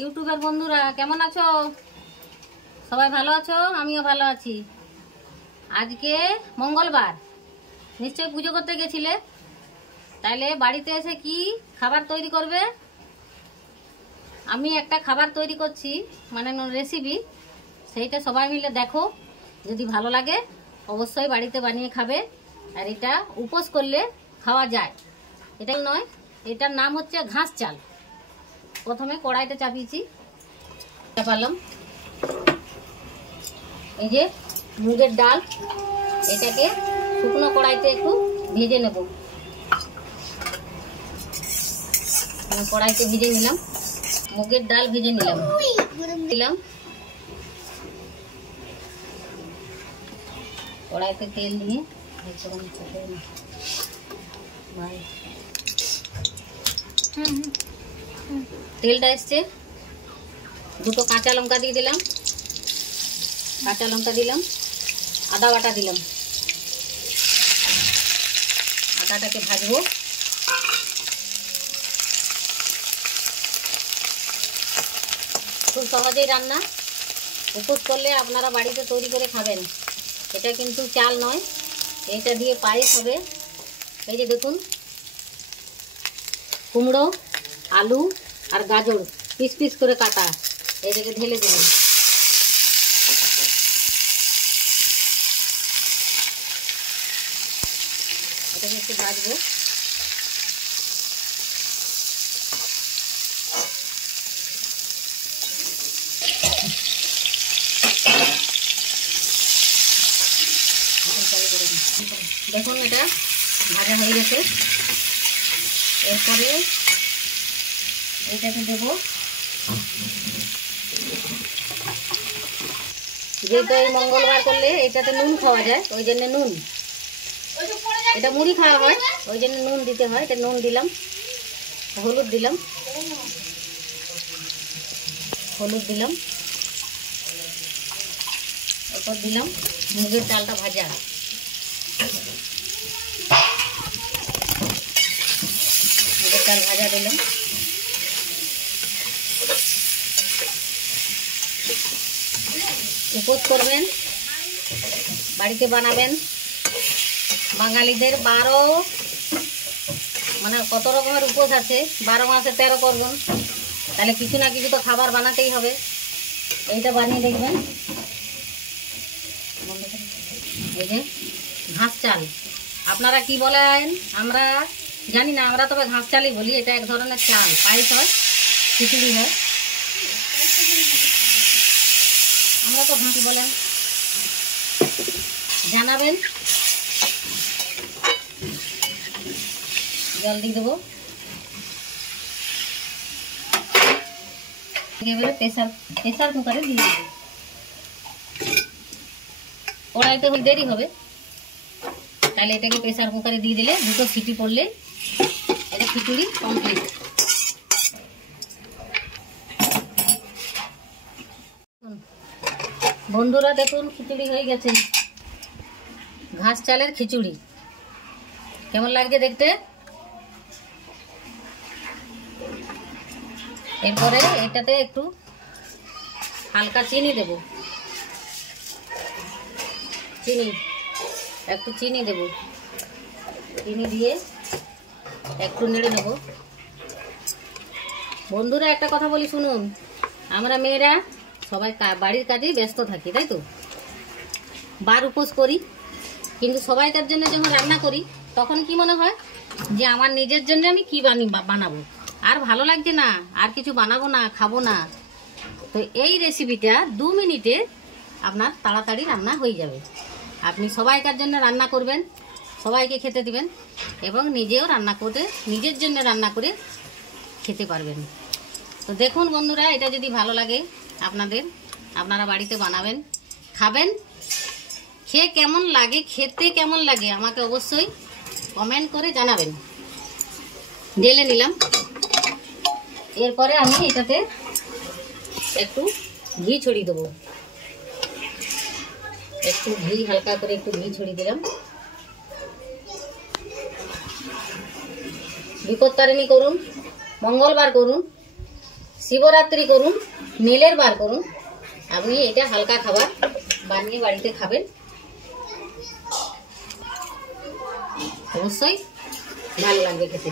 ইউটিউবের বন্ধুরা কেমন আছো? সবাই ভালো আছো? আমিও ভালো আছি। আজকে মঙ্গলবার, নিশ্চয়ই পুজো করতে গেছিলে। তাইলে বাড়িতে এসে কি খাবার তৈরি করবে? আমি একটা খাবার তৈরি করছি, মানে রেসিপি। সেইটা সবাই মিলে দেখো, যদি ভালো লাগে অবশ্যই বাড়িতে বানিয়ে খাবে। আর এটা উপোস করলে খাওয়া যায়। এটা নয়, এটার নাম হচ্ছে ঘাস চাল। প্রথমে কড়াইতে চাপিয়েছি, চাপালাম। এই যে মুগের ডাল, এটাকে শুকনো কড়াইতে একটু ভেজে নেব। কড়াইতে ভেজে নিলাম, মুগের ডাল ভেজে নিলাম, দিলাম কড়াইতে তেল দিয়ে তেলটা এসছে, দুটো কাঁচা লঙ্কা দিয়ে দিলাম, কাঁচা লঙ্কা দিলাম, আদা বাটা দিলাম। আদাটাকে ভাজবো। খুব সহজেই রান্না, উপোস করলে আপনারা বাড়িতে তৈরি করে খাবেন। এটা কিন্তু চাল নয়, এটা দিয়ে পায়েস হবে। এই যে দেখুন, কুমড়ো, আলু আর গাজর পিস পিস করে কাটা, এটাকে ঢেলে দিলাম। এটাকে একটু ভাজবো। দেখুন এটা ভাজা হয়ে গেছে। এরপরে এটাকে দেবো, যেহেতু এই মঙ্গলবার করলে এটাতে নুন খাওয়া যায়, ওই জন্য নুন, এটা মুড়ি খাওয়া হয় ওই জন্য নুন দিতে হয়। এটা নুন দিলাম, হলুদ দিলাম, হলুদ দিলাম, এরপর দিলাম মুগের ডালটা ভাজা। মুগের ডাল ভাজা দিলাম। উপোস করবেন, বাড়িতে বানাবেন। বাঙালিদের 12 মানে কত রকমের উপোস আছে, 12 মাসে 13 পার্বণ। তাহলে কিছু না কিছু তো খাবার বানাতেই হবে। এইটা বানিয়ে দেখবেন। এই যে ঘাস চাল, আপনারা কি বলেন আমরা জানি না, আমরা তবে ঘাস চালই বলি। এটা এক ধরনের চাল, পায়েস হয়, খিচুড়ি হয়, আমরা তো ঘাস বলেন। জানাবেন। জল দিয়ে দেবো। এবারে প্রেসার কুকারে দিয়ে দেবো। কড়াইতে দেরি হবে, তাহলে এটাকে প্রেসার কুকারে দিয়ে দিলে দুটো সিটি পড়লে এটা খিচুড়ি কমপ্লিট। বন্ধুরা দেখুন, খিচুড়ি হয়ে গেছে, ঘাস চালের খিচুড়ি। কেমন লাগছে দেখতে? এরপরে এটাতে একটু হালকা চিনি দেব, একটু চিনি দেব। চিনি দিয়ে একটু নেড়ে নেব। বন্ধুরা একটা কথা বলি শুনুন, আমরা মেয়েরা সবাই বাড়ির কাজেই ব্যস্ত থাকি, তাই তো? বার উপোস করি, কিন্তু সবাইকার জন্য যখন রান্না করি তখন কি মনে হয় যে আমার নিজের জন্য আমি কি বানাবো, আর ভালো লাগছে না, আর কিছু বানাবো না, খাবো না। তো এই রেসিপিটা 2 মিনিটে আপনার তাড়াতাড়ি রান্না হয়ে যাবে। আপনি সবাইকার জন্য রান্না করবেন, সবাইকে খেতে দিবেন, এবং নিজেও রান্না করে নিজের জন্য রান্না করে খেতে পারবেন। তো দেখুন বন্ধুরা, এটা যদি ভালো লাগে আপনাদের, আপনারা বাড়িতে বানাবেন, খাবেন, খেয়ে কেমন লাগে, খেতে কেমন লাগে আমাকে অবশ্যই কমেন্ট করে জানাবেন। ঢেলে নিলাম। এরপরে আমি এটাতে একটু ঘি ছড়িয়ে দেবো। একটু ঘি, হালকা করে একটু ঘি ছড়িয়ে দিলাম। বিপত্তারিণী করুন, মঙ্গলবার করুন, শিবরাত্রি করুন, নীলের বার করুন, আপনি এটা হালকা খাবার বানিয়ে বাড়িতে খাবেন, অবশ্যই ভালো লাগবে খেতে।